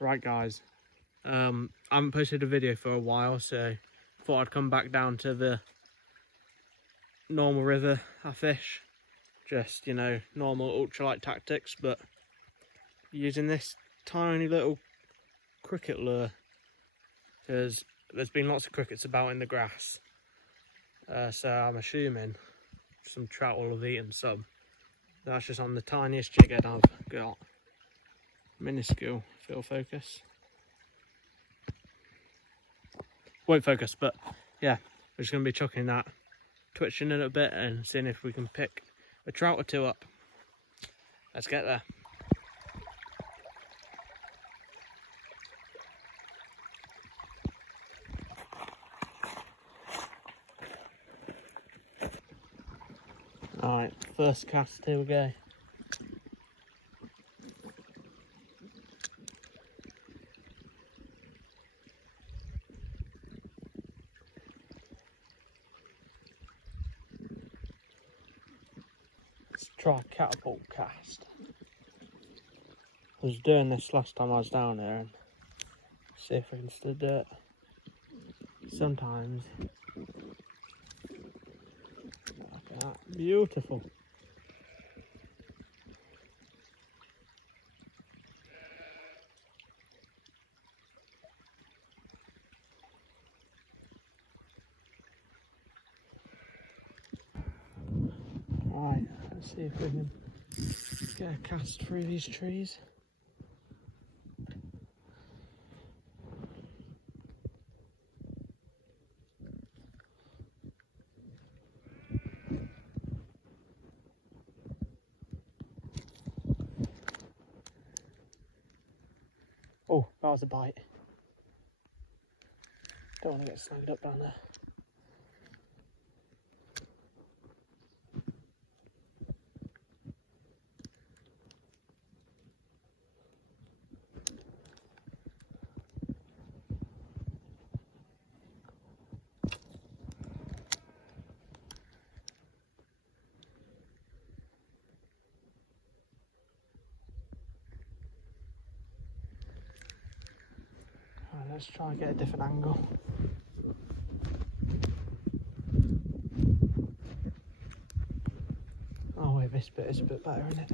Right guys, I haven't posted a video for a while, so thought I'd come back down to the normal river I fish. Just, you know, normal ultralight tactics, but using this tiny little cricket lure, because there's been lots of crickets about in the grass. So I'm assuming some trout will have eaten some. That's just on the tiniest jig head I've got. Minuscule field focus. Won't focus, but yeah, we're just going to be chucking that, twitching it a bit and seeing if we can pick a trout or two up. Let's get there. Alright, first cast, here we go. Let's try a catapult cast. I was doing this last time I was down here and see if I can still do it. Sometimes. Look at that, beautiful. Right, let's see if we can get a cast through these trees. Oh, that was a bite. Don't want to get snagged up down there. Right, let's try and get a different angle. Oh wait, this bit is a bit better, isn't it?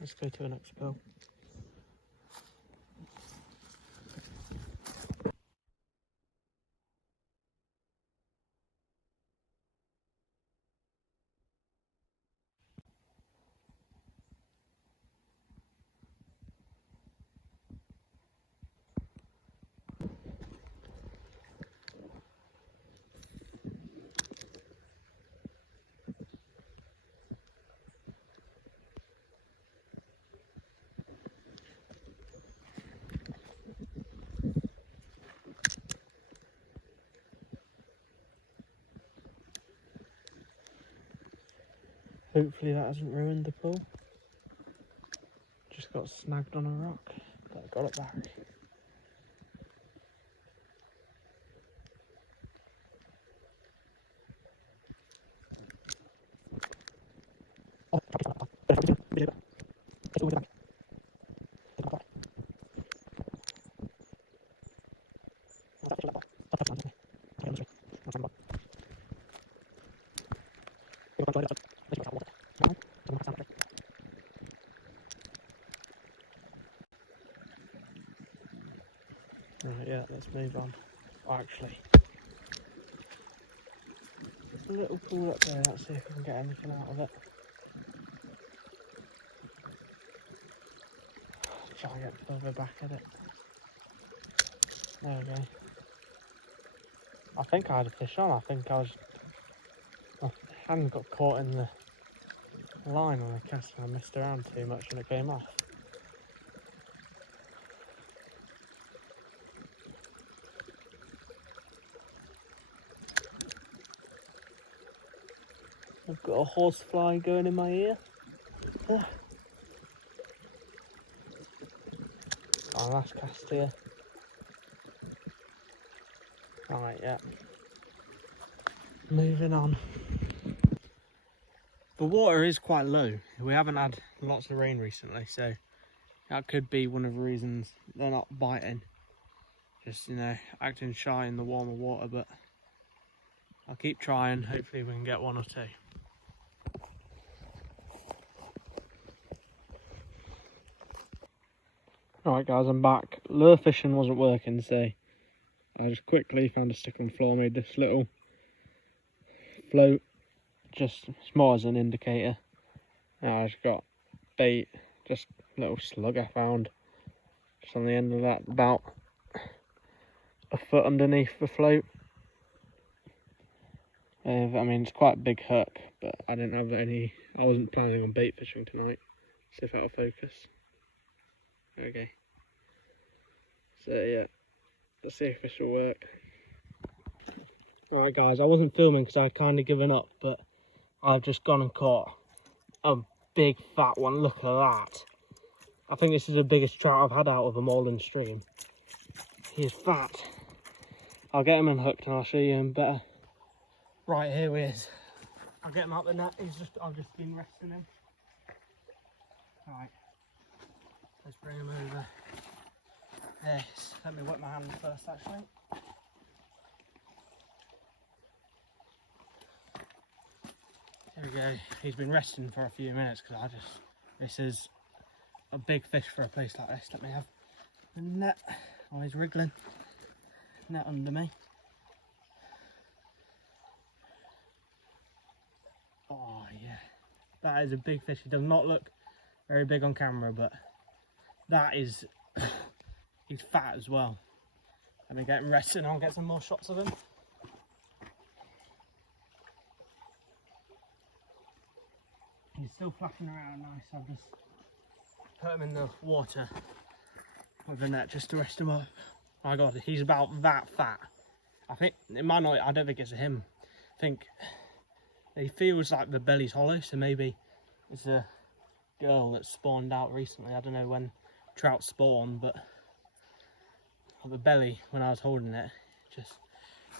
Let's go to the next spill. Hopefully that hasn't ruined the pool. Just got snagged on a rock, but I got it back. Right, yeah, let's move on. Oh, actually, there's a little pool up there. Let's see if we can get anything out of it. Try and get further back at it. There we go. I think I had a fish on. I hadn't got caught in the line on the cast and I messed around too much and it came off. I've got a horsefly going in my ear. Our last cast here. Alright, yeah. Moving on. The water is quite low. We haven't had lots of rain recently, so that could be one of the reasons they're not biting. Just, you know, acting shy in the warmer water, but I'll keep trying. Hopefully we can get one or two. Alright guys, I'm back. Lure fishing wasn't working, so I just quickly found a stick on the floor, made this little float, just small as an indicator. And I just got bait, just a little slug I found, just on the end of that, about a foot underneath the float. I mean, it's quite a big hook, but I wasn't planning on bait fishing tonight. See if that'll focus. Okay. So yeah, let's see if this will work. Alright guys, I wasn't filming because I'd kind of given up, but I've just gone and caught a big fat one. Look at that. I think this is the biggest trout I've had out of a Moorland stream. He is fat. I'll get him unhooked and I'll show you him better. Right, here he is. I'll get him out the net. I've just been resting him. Right. Let's bring him over. Yes, let me wet my hand first actually. There we go. He's been resting for a few minutes because this is a big fish for a place like this. Let me have the net. Oh, he's wriggling. Net under me. Oh yeah, that is a big fish. He does not look very big on camera, but that is, he's fat as well. Let me get him resting and I'll get some more shots of him. He's still flashing around nice. I've just put him in the water with the net just to rest him up. My God, he's about that fat. I think it might not, I don't think it's a him. I think he feels like the belly's hollow, so maybe it's a girl that spawned out recently. I don't know when trout spawn, but the belly, when I was holding it, just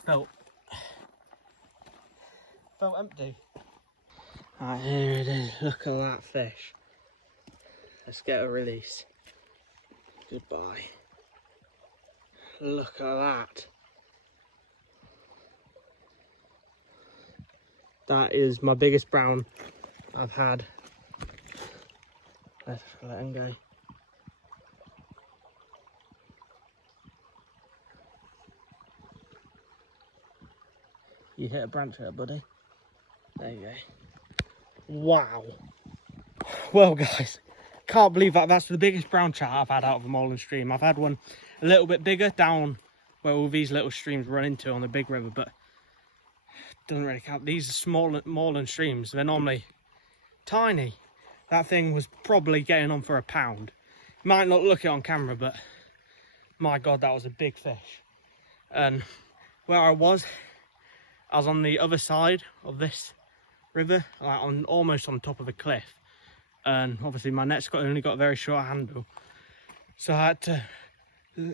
felt empty. Right, here it is. Look at that fish. Let's get a release. Goodbye. Look at that. That is my biggest brown I've had. Let's let him go. You hit a branch there, buddy. There you go. Wow. Well, guys, can't believe that's the biggest brown trout I've had out of a Moorland stream. I've had one a little bit bigger down where all these little streams run into on the big river, but doesn't really count. These are small Moorland streams. They're normally tiny. That thing was probably getting on for a pound. Might not look it on camera, but my God, that was a big fish. And where I was on the other side of this river, like almost on top of a cliff. And obviously my net's only got a very short handle, so I had to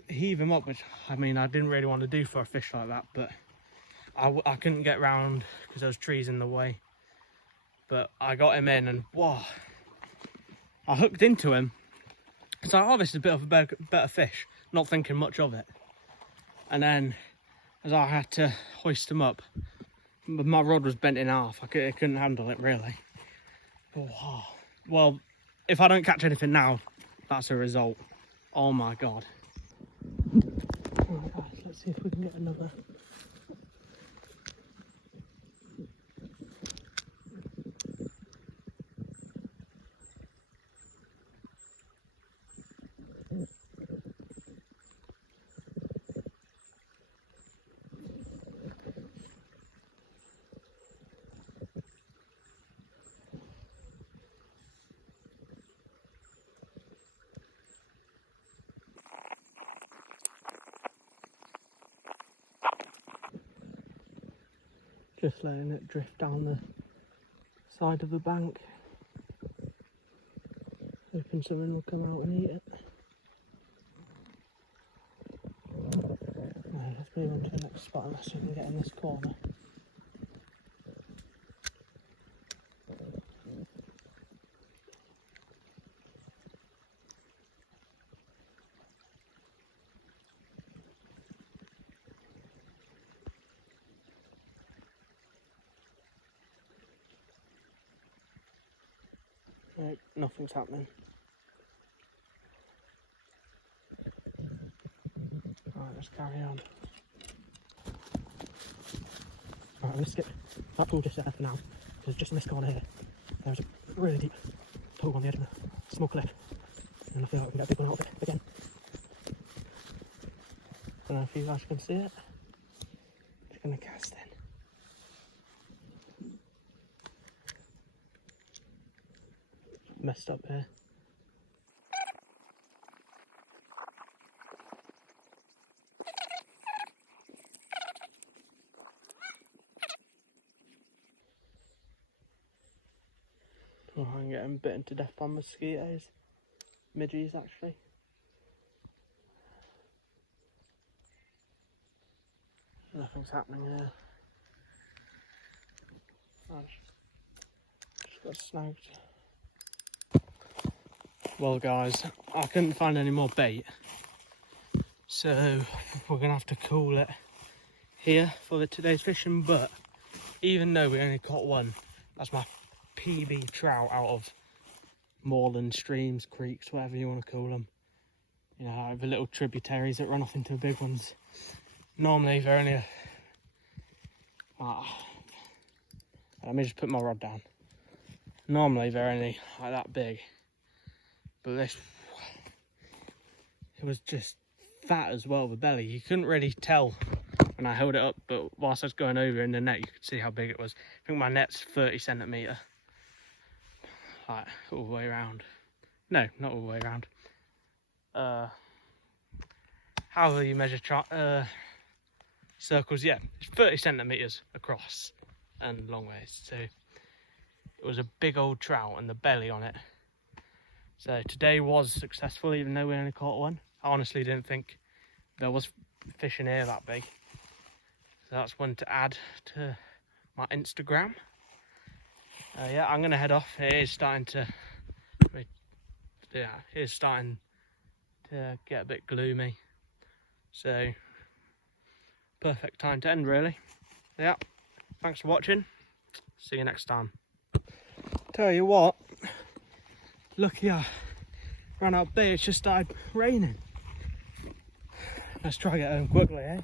heave him up, which I mean I didn't really want to do for a fish like that, but I couldn't get round because there was trees in the way. But I got him in, and wow, I hooked into him. So oh, this is a bit of a better fish, not thinking much of it. And then as I had to hoist him up, my rod was bent in half. I couldn't handle it really. But, wow. Well, if I don't catch anything now, that's a result. Oh my god. Right, guys, let's see if we can get another. Just letting it drift down the side of the bank. Hoping something will come out and eat it. Right, let's move on to the next spot unless we can get in this corner. Right, nothing's happening. Right, let's carry on. Right, let's skip that pool just there for now, because just in this corner here, there's a really deep pool on the edge of a small cliff, and I feel like we can get a big one out of it again. I don't know if you guys can see it. Just going to cast in. Messed up here. Oh, I'm getting bitten to death by mosquitoes. Midges, actually. Nothing's happening here. Oh, just got snagged. Well guys, I couldn't find any more bait, so we're going to have to call it here for today's fishing. But even though we only caught one, that's my PB trout out of moorland, streams, creeks, whatever you want to call them. You know, like the little tributaries that run off into the big ones. Normally they're only let me just put my rod down. Normally they're only like that big. But this, it was just fat as well, the belly. You couldn't really tell when I held it up, but whilst I was going over in the net, you could see how big it was. I think my net's 30 centimetre. Like, all the way around. No, not all the way around. However you measure circles, yeah, it's 30 centimetres across and long ways. So it was a big old trout and the belly on it. So today was successful, even though we only caught one. I honestly didn't think there was fish in here that big. So that's one to add to my Instagram. Yeah, I'm going to head off. It is starting to, get a bit gloomy. So, perfect time to end, really. Yeah, thanks for watching. See you next time. Tell you what. Lucky I ran out of bait, it's just started raining. Let's try to get home quickly, eh?